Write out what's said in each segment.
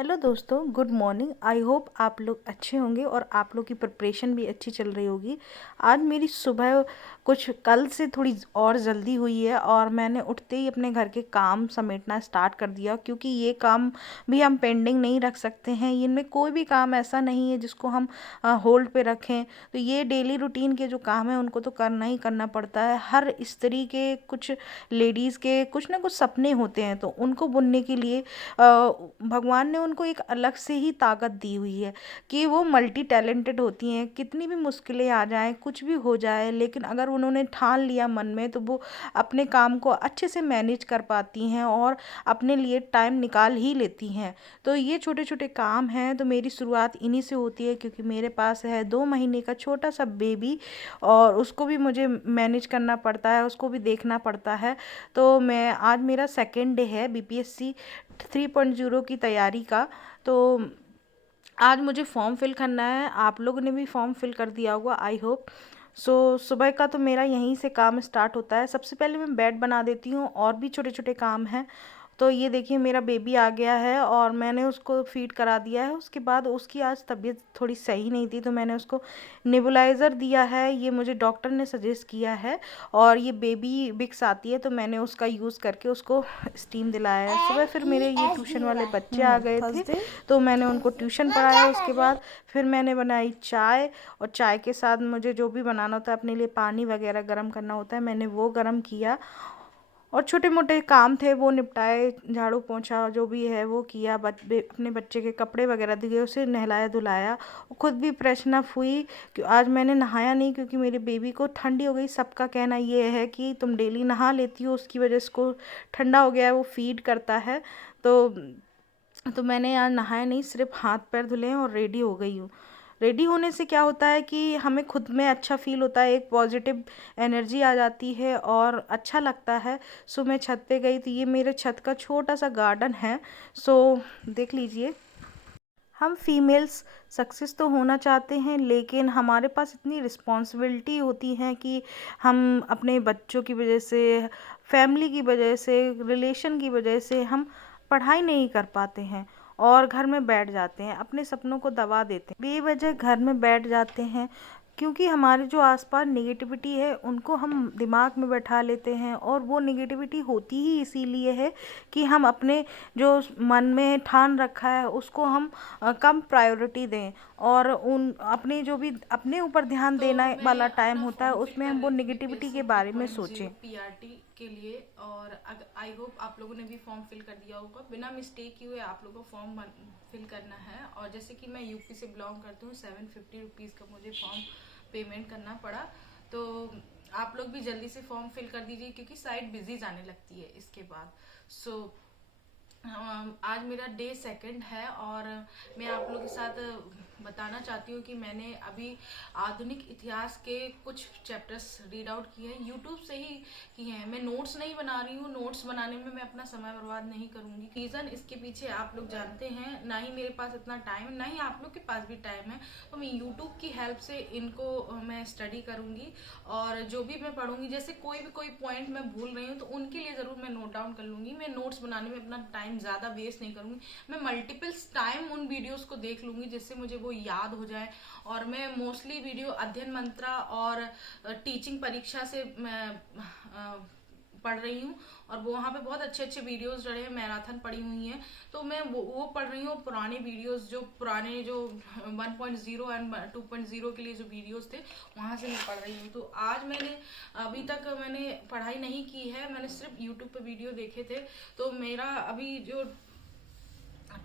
Hello दोस्तों, good morning. I hope आप लोग अच्छे होंगे और आप लोग की प्रिपरेशन भी अच्छी चल रही होगी। आज मेरी सुबह कुछ कल से थोड़ी और जल्दी हुई है और मैंने उठते ही अपने घर के काम समेटना स्टार्ट कर दिया, क्योंकि ये काम भी हम पेंडिंग नहीं रख सकते हैं। इनमें कोई भी काम ऐसा नहीं है जिसको हम होल्ड पे रखें। तो ये डेली रूटीन के जो काम है उनको तो करना ही करना पड़ता है। हर स्त्री के, कुछ लेडीज़ के कुछ ना कुछ सपने होते हैं, तो उनको बुनने के लिए भगवान ने उनको एक अलग से ही ताकत दी हुई है कि वो मल्टी टैलेंटेड होती हैं। कितनी भी मुश्किलें आ जाएं, कुछ भी हो जाए, लेकिन अगर उन्होंने ठान लिया मन में तो वो अपने काम को अच्छे से मैनेज कर पाती हैं और अपने लिए टाइम निकाल ही लेती हैं। तो ये छोटे छोटे काम हैं, तो मेरी शुरुआत इन्हीं से होती है, क्योंकि मेरे पास है 2 महीने का छोटा सा बेबी और उसको भी मुझे मैनेज करना पड़ता है, उसको भी देखना पड़ता है। तो मैं आज मेरा सेकेंड डे है बीपीएससी 3.0 की तैयारी का। तो आज मुझे फॉर्म फिल करना है। आप लोगों ने भी फॉर्म फिल कर दिया होगा, आई होप। सुबह का तो मेरा यहीं से काम स्टार्ट होता है। सबसे पहले मैं बेड बना देती हूँ, और भी छोटे छोटे काम हैं। तो ये देखिए, मेरा बेबी आ गया है और मैंने उसको फीड करा दिया है। उसके बाद उसकी आज तबीयत थोड़ी सही नहीं थी, तो मैंने उसको नेबुलाइज़र दिया है। ये मुझे डॉक्टर ने सजेस्ट किया है। और ये बेबी बिक्स आती है, तो मैंने उसका यूज़ करके उसको स्टीम दिलाया है। सुबह फिर मेरे ये ट्यूशन वाले बच्चे आ गए थे, तो मैंने उनको ट्यूशन पढ़ाया। उसके बाद फिर मैंने बनाई चाय, और चाय के साथ मुझे जो भी बनाना होता है, अपने लिए पानी वगैरह गर्म करना होता है, मैंने वो गर्म किया। और छोटे मोटे काम थे वो निपटाए, झाड़ू पोंछा जो भी है वो किया। अपने बच्चे के कपड़े वगैरह दिए, उसे नहलाया धुलाया, और खुद भी फ्रेशन अप हुई। कि आज मैंने नहाया नहीं, क्योंकि मेरे बेबी को ठंडी हो गई। सबका कहना ये है कि तुम डेली नहा लेती हो, उसकी वजह से उसको ठंडा हो गया है, वो फीड करता है। तो मैंने आज नहाया नहीं, सिर्फ हाथ पैर धुले हैं और रेडी हो गई हूँ। रेडी होने से क्या होता है कि हमें खुद में अच्छा फील होता है, एक पॉजिटिव एनर्जी आ जाती है और अच्छा लगता है। सो मैं छत पे गई, तो ये मेरे छत का छोटा सा गार्डन है। सो देख लीजिए, हम फीमेल्स सक्सेस तो होना चाहते हैं, लेकिन हमारे पास इतनी रिस्पॉन्सिबिलिटी होती है कि हम अपने बच्चों की वजह से, फैमिली की वजह से, रिलेशन की वजह से हम पढ़ाई नहीं कर पाते हैं और घर में बैठ जाते हैं, अपने सपनों को दबा देते हैं, बेवजह घर में बैठ जाते हैं। क्योंकि हमारे जो आसपास नेगेटिविटी है उनको हम दिमाग में बैठा लेते हैं, और वो नेगेटिविटी होती ही इसीलिए है कि हम अपने जो मन में ठान रखा है उसको हम कम प्रायोरिटी दें, और उन अपने जो भी अपने ऊपर ध्यान तो देना वाला मैं टाइम अपना होता है फॉर्म फिल उसमें कर हम वो रही हूँ निगेटिविटी बीपीएससी के बारे में सोचें। 3.0 पीआरटी के लिए। और आई होप आप लोगों ने भी फॉर्म फिल कर दिया होगा। बिना मिस्टेक हुए आप लोगों को फॉर्म फिल करना है। और जैसे कि मैं यूपी से बिलोंग करती हूँ, 750 रुपीज़ का मुझे फॉर्म पेमेंट करना पड़ा। तो आप लोग भी जल्दी से फॉर्म फिल कर दीजिए, क्योंकि साइट बिजी जाने लगती है इसके बाद। सो आज मेरा डे सेकंड है, और मैं आप लोगों के साथ बताना चाहती हूँ कि मैंने अभी आधुनिक इतिहास के कुछ चैप्टर्स रीड आउट किए हैं, यूट्यूब से ही किए हैं। मैं नोट्स नहीं बना रही हूँ, नोट्स बनाने में मैं अपना समय बर्बाद नहीं करूँगी। रीज़न इसके पीछे आप लोग जानते हैं, ना ही मेरे पास इतना टाइम, ना ही आप लोग के पास भी टाइम है। तो मैं यूट्यूब की हेल्प से इनको मैं स्टडी करूँगी, और जो भी मैं पढ़ूंगी, जैसे कोई पॉइंट मैं भूल रही हूँ तो उनके लिए ज़रूर मैं नोट डाउन कर लूँगी। मैं नोट्स बनाने में अपना टाइम ज़्यादा वेस्ट नहीं करूँगी। मैं मल्टीपल्स टाइम उन वीडियोस को देख लूँगी, जिससे मुझे वो याद हो जाए। और मैं मोस्टली वीडियो अध्ययन मंत्रा और टीचिंग परीक्षा से मैं पढ़ रही हूँ, और वो वहाँ पे बहुत अच्छे अच्छे वीडियोस डले हैं, मैराथन पड़ी हुई हैं। तो मैं वो पढ़ रही हूँ, पुराने वीडियोस, जो पुराने जो 1.0 एंड 2.0 के लिए जो वीडियोस थे, वहाँ से मैं पढ़ रही हूँ। तो आज मैंने अभी तक मैंने पढ़ाई नहीं की है, मैंने सिर्फ यूट्यूब पे वीडियो देखे थे। तो मेरा अभी जो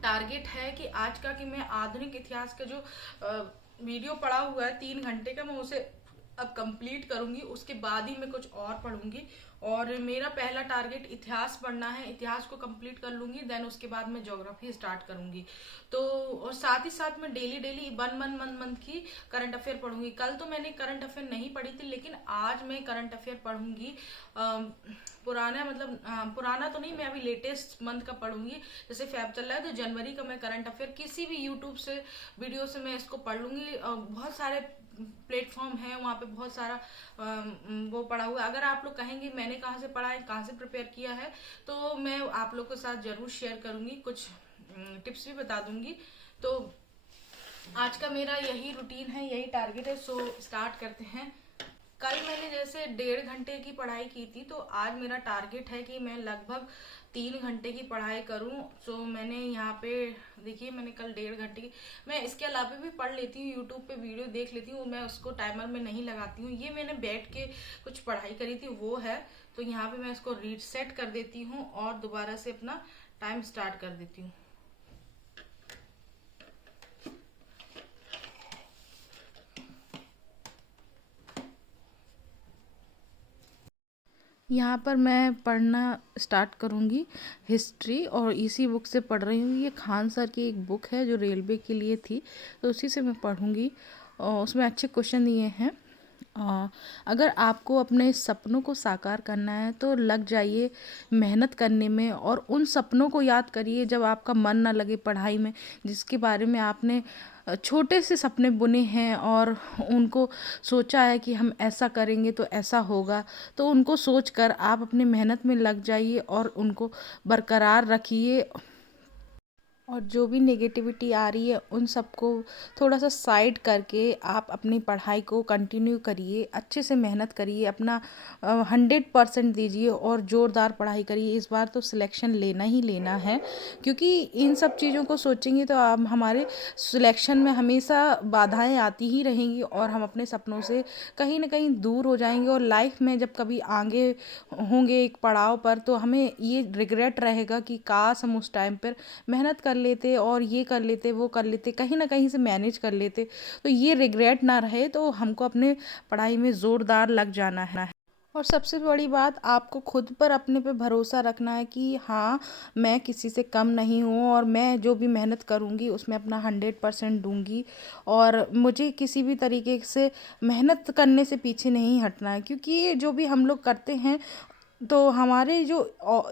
टारगेट है कि आज का, कि मैं आधुनिक इतिहास का जो वीडियो पढ़ा हुआ है 3 घंटे का, मैं उसे अब कंप्लीट करूंगी। उसके बाद ही मैं कुछ और पढ़ूंगी। और मेरा पहला टारगेट इतिहास पढ़ना है, इतिहास को कंप्लीट कर लूंगी, देन उसके बाद मैं ज्योग्राफी स्टार्ट करूंगी। तो और साथ ही साथ मैं डेली डेली वन मंथ की करंट अफेयर पढ़ूंगी। कल तो मैंने करंट अफेयर नहीं पढ़ी थी, लेकिन आज मैं करंट अफेयर पढ़ूंगी। पुराना मतलब पुराना तो नहीं, मैं अभी लेटेस्ट मंथ का पढ़ूंगी। जैसे फेब चल रहा है, तो जनवरी का मैं करंट अफेयर किसी भी यूट्यूब से वीडियो से मैं इसको पढ़ लूंगी। बहुत सारे प्लेटफॉर्म है, वहाँ पे बहुत सारा वो पढ़ा हुआ है। अगर आप लोग कहेंगे मैंने कहाँ से पढ़ा है, कहाँ से प्रिपेयर किया है, तो मैं आप लोग के साथ जरूर शेयर करूंगी कुछ टिप्स भी बता दूंगी। तो आज का मेरा यही रूटीन है, यही टारगेट है। सो स्टार्ट करते हैं। कल मैंने जैसे 1.5 घंटे की पढ़ाई की थी, तो आज मेरा टारगेट है कि मैं लगभग 3 घंटे की पढ़ाई करूं। सो मैंने यहाँ पे देखिए, मैंने कल 1.5 घंटे की, मैं इसके अलावा भी पढ़ लेती हूँ, यूट्यूब पे वीडियो देख लेती हूँ, मैं उसको टाइमर में नहीं लगाती हूँ। ये मैंने बैठ के कुछ पढ़ाई करी थी वो है, तो यहाँ पे मैं इसको रीसेट कर देती हूँ और दोबारा से अपना टाइम स्टार्ट कर देती हूँ। यहाँ पर मैं पढ़ना स्टार्ट करूँगी हिस्ट्री, और इसी बुक से पढ़ रही हूँ। ये खान सर की एक बुक है जो रेलवे के लिए थी, तो उसी से मैं पढ़ूँगी। और उसमें अच्छे क्वेश्चन दिए हैं। अगर आपको अपने सपनों को साकार करना है तो लग जाइए मेहनत करने में, और उन सपनों को याद करिए जब आपका मन ना लगे पढ़ाई में, जिसके बारे में आपने छोटे से सपने बुने हैं और उनको सोचा है कि हम ऐसा करेंगे तो ऐसा होगा। तो उनको सोचकर आप अपनी मेहनत में लग जाइए और उनको बरकरार रखिए। और जो भी नेगेटिविटी आ रही है उन सबको थोड़ा सा साइड करके आप अपनी पढ़ाई को कंटिन्यू करिए, अच्छे से मेहनत करिए, अपना 100% दीजिए और ज़ोरदार पढ़ाई करिए। इस बार तो सिलेक्शन लेना ही लेना है, क्योंकि इन सब चीज़ों को सोचेंगे तो आप हमारे सिलेक्शन में हमेशा बाधाएं आती ही रहेंगी और हम अपने सपनों से कहीं ना कहीं दूर हो जाएंगे। और लाइफ में जब कभी आगे होंगे एक पड़ाव पर, तो हमें ये रिग्रेट रहेगा कि काश हम उस टाइम पर मेहनत कर लेते और ये कर लेते, वो कर लेते, कहीं ना कहीं से मैनेज कर लेते। तो ये रिग्रेट ना रहे, तो हमको अपने पढ़ाई में ज़ोरदार लग जाना है। और सबसे बड़ी बात, आपको खुद पर अपने पे भरोसा रखना है कि हाँ, मैं किसी से कम नहीं हूँ और मैं जो भी मेहनत करूँगी उसमें अपना 100% दूंगी। और मुझे किसी भी तरीके से मेहनत करने से पीछे नहीं हटना है, क्योंकि ये जो भी हम लोग करते हैं, तो हमारे जो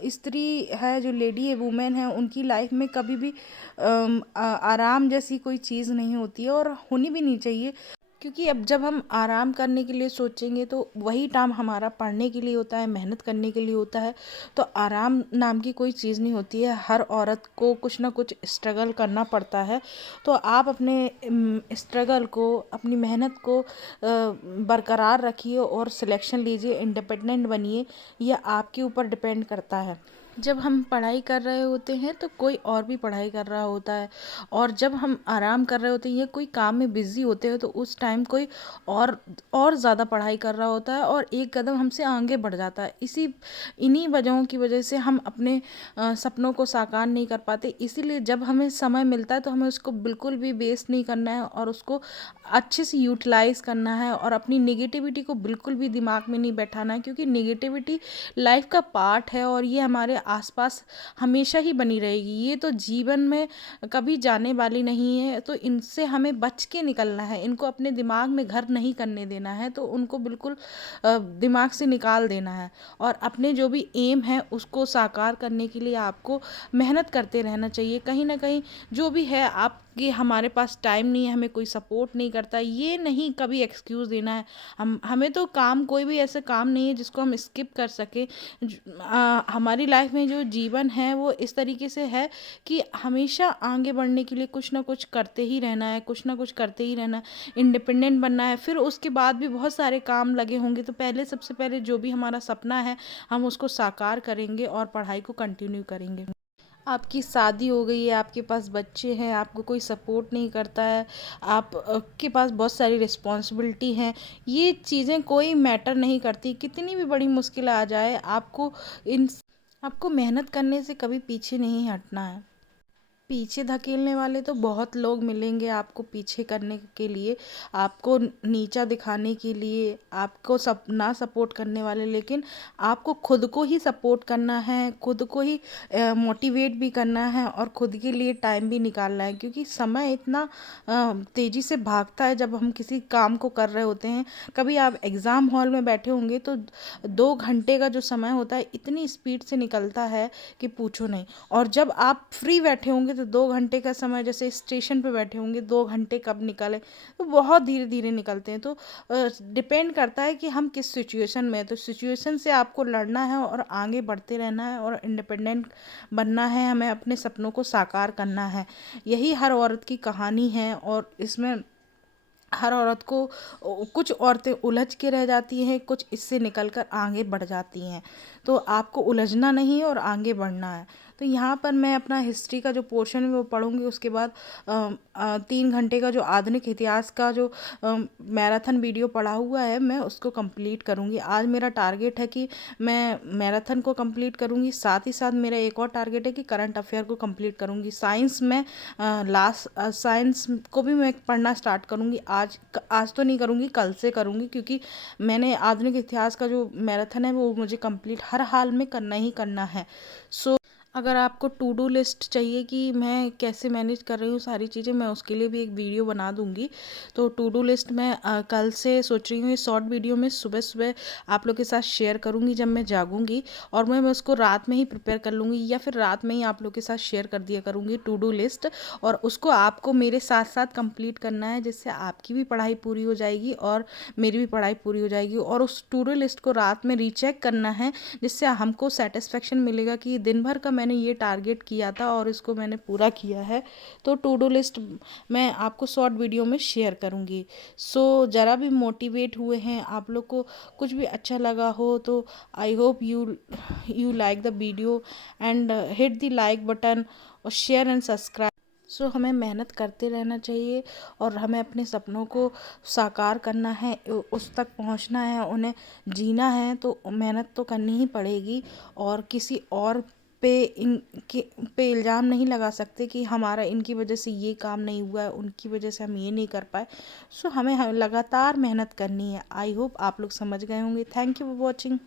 स्त्री है, जो लेडी है, वुमेन है, उनकी लाइफ में कभी भी आराम जैसी कोई चीज़ नहीं होती है और होनी भी नहीं चाहिए। क्योंकि अब जब हम आराम करने के लिए सोचेंगे तो वही टाइम हमारा पढ़ने के लिए होता है, मेहनत करने के लिए होता है। तो आराम नाम की कोई चीज़ नहीं होती है, हर औरत को कुछ ना कुछ स्ट्रगल करना पड़ता है। तो आप अपने स्ट्रगल को, अपनी मेहनत को बरकरार रखिए और सिलेक्शन लीजिए, इंडिपेंडेंट बनिए। यह आपके ऊपर डिपेंड करता है। जब हम पढ़ाई कर रहे होते हैं तो कोई और भी पढ़ाई कर रहा होता है, और जब हम आराम कर रहे होते हैं या कोई काम में बिजी होते हैं तो उस टाइम कोई और और ज़्यादा पढ़ाई कर रहा होता है और एक कदम हमसे आगे बढ़ जाता है। इन्हीं वजहों की वजह से हम अपने सपनों को साकार नहीं कर पाते। इसीलिए जब हमें समय मिलता है तो हमें उसको बिल्कुल भी वेस्ट नहीं करना है और उसको अच्छे से यूटिलाइज करना है, और अपनी निगेटिविटी को बिल्कुल भी दिमाग में नहीं बैठाना है, क्योंकि निगेटिविटी लाइफ का पार्ट है और ये हमारे आसपास हमेशा ही बनी रहेगी। ये तो जीवन में कभी जाने वाली नहीं है, तो इनसे हमें बच के निकलना है। इनको अपने दिमाग में घर नहीं करने देना है, तो उनको बिल्कुल दिमाग से निकाल देना है। और अपने जो भी एम है उसको साकार करने के लिए आपको मेहनत करते रहना चाहिए। कहीं ना कहीं जो भी है आप कि हमारे पास टाइम नहीं है, हमें कोई सपोर्ट नहीं करता, ये नहीं कभी एक्सक्यूज़ देना है। हमें तो काम, कोई भी ऐसा काम नहीं है जिसको हम स्किप कर सकें। हमारी लाइफ में जो जीवन है वो इस तरीके से है कि हमेशा आगे बढ़ने के लिए कुछ ना कुछ करते ही रहना है, कुछ ना कुछ करते ही रहना है, इंडिपेंडेंट बनना है। फिर उसके बाद भी बहुत सारे काम लगे होंगे, तो पहले सबसे पहले जो भी हमारा सपना है हम उसको साकार करेंगे और पढ़ाई को कंटिन्यू करेंगे। आपकी शादी हो गई है, आपके पास बच्चे हैं, आपको कोई सपोर्ट नहीं करता है, आप के पास बहुत सारी रिस्पॉन्सिबिलिटी हैं, ये चीज़ें कोई मैटर नहीं करती। कितनी भी बड़ी मुश्किल आ जाए, इन आपको मेहनत करने से कभी पीछे नहीं हटना है। पीछे धकेलने वाले तो बहुत लोग मिलेंगे आपको, पीछे करने के लिए, आपको नीचा दिखाने के लिए, आपको सब ना सपोर्ट करने वाले, लेकिन आपको खुद को ही सपोर्ट करना है, खुद को ही मोटिवेट भी करना है और खुद के लिए टाइम भी निकालना है। क्योंकि समय इतना तेज़ी से भागता है जब हम किसी काम को कर रहे होते हैं। कभी आप एग्ज़ाम हॉल में बैठे होंगे तो 2 घंटे का जो समय होता है इतनी स्पीड से निकलता है कि पूछो नहीं। और जब आप फ्री बैठे होंगे होंगे तो 2 घंटे का समय, जैसे स्टेशन पे बैठे होंगे 2 घंटे कब निकले, तो बहुत धीरे धीरे निकलते हैं। तो डिपेंड करता है कि हम किस सिचुएशन में हैं। तो सिचुएशन से आपको लड़ना है और आगे बढ़ते रहना है और इंडिपेंडेंट बनना है, हमें अपने सपनों को साकार करना है। यही हर औरत की कहानी है और इसमें हर औरत को, कुछ औरतें उलझ के रह जाती हैं, कुछ इससे निकल कर आगे बढ़ जाती हैं। तो आपको उलझना नहीं है और आगे बढ़ना है। तो यहाँ पर मैं अपना हिस्ट्री का जो पोर्शन है वो पढ़ूंगी, उसके बाद 3 घंटे का जो आधुनिक इतिहास का जो मैराथन वीडियो पढ़ा हुआ है मैं उसको कंप्लीट करूँगी। आज मेरा टारगेट है कि मैं मैराथन को कंप्लीट करूँगी, साथ ही साथ मेरा एक और टारगेट है कि करंट अफेयर को कंप्लीट करूँगी। साइंस में साइंस को भी मैं पढ़ना स्टार्ट करूँगी। आज तो नहीं करूँगी, कल से करूँगी, क्योंकि मैंने आधुनिक इतिहास का जो मैराथन है वो मुझे कंप्लीट हर हाल में करना ही करना है। सो अगर आपको टू डू लिस्ट चाहिए कि मैं कैसे मैनेज कर रही हूँ सारी चीज़ें, मैं उसके लिए भी एक वीडियो बना दूँगी। तो टू डू लिस्ट मैं कल से सोच रही हूँ ये शॉर्ट वीडियो में सुबह सुबह आप लोग के साथ शेयर करूँगी जब मैं जागूंगी, और मैं उसको रात में ही प्रिपेयर कर लूँगी या फिर रात में ही आप लोग के साथ शेयर कर दिया करूँगी टू डू लिस्ट। और उसको आपको मेरे साथ साथ कंप्लीट करना है, जिससे आपकी भी पढ़ाई पूरी हो जाएगी और मेरी भी पढ़ाई पूरी हो जाएगी। और उस टू डू लिस्ट को रात में रीचेक करना है, जिससे हमको सेटिस्फेक्शन मिलेगा कि दिन भर का मैंने ये टारगेट किया था और इसको मैंने पूरा किया है। तो टू डू लिस्ट मैं आपको शॉर्ट वीडियो में शेयर करूँगी। सो ज़रा भी मोटिवेट हुए हैं, आप लोग को कुछ भी अच्छा लगा हो तो I hope you like the video and hit the like button और शेयर एंड सब्सक्राइब। सो हमें मेहनत करते रहना चाहिए और हमें अपने सपनों को साकार करना है, उस तक पहुंचना है, उन्हें जीना है। तो मेहनत तो करनी ही पड़ेगी और किसी और पे इनके पे इल्ज़ाम नहीं लगा सकते कि हमारा इनकी वजह से ये काम नहीं हुआ है, उनकी वजह से हम ये नहीं कर पाए। सो हमें लगातार मेहनत करनी है। आई होप आप लोग समझ गए होंगे। Thank you for watching.